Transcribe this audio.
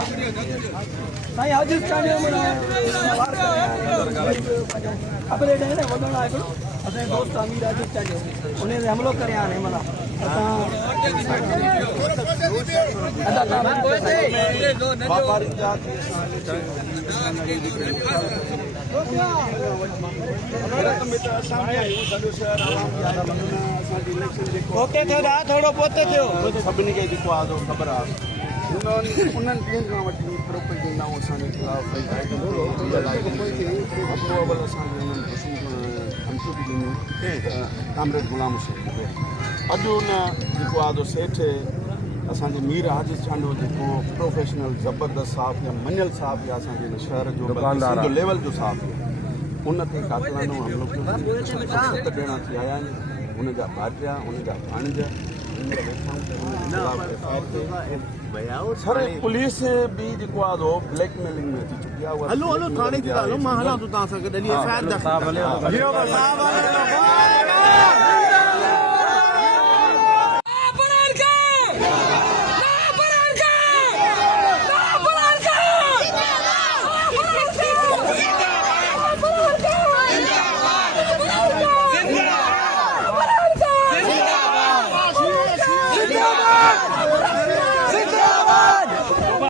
साईं आज चांडियो अपने डे ने वधण लाइ असांजे दोस्त अमीर आज चांडियो उन ते हमलो करे आने माना ओके थोड़ो पोते थियो सभिनी खे जेको आहे ख़बर आहे उन्हनि ॾींहंनि खां वठी प्रोपर्टी नओं असांजे ख़िलाफ़ अप्रूवल असांखे उन्हनि धमकियूं बि ॾिनियूं कामरेड गुलाम हुसैन अॼु उन जेको आहे सेठ असांजे मीर हाजिर चांडो जेको प्रोफेशनल ज़बरदस्त साफ़ या मञियल साफ़ या असांजे हिन शहर जो लेवल जो साफ़ उन ते कातलानो हमिलो कयो ॼणा थी आया आहिनि हुनजा भाटिया हुनजा भाणज सर पुलिस भी जेको आहे ब्लैकमेलिंग में थी चुकी आहे हलो थाणे जी ॻाल्हि मां हलां थो तव्हां सां गॾु एफ आई आर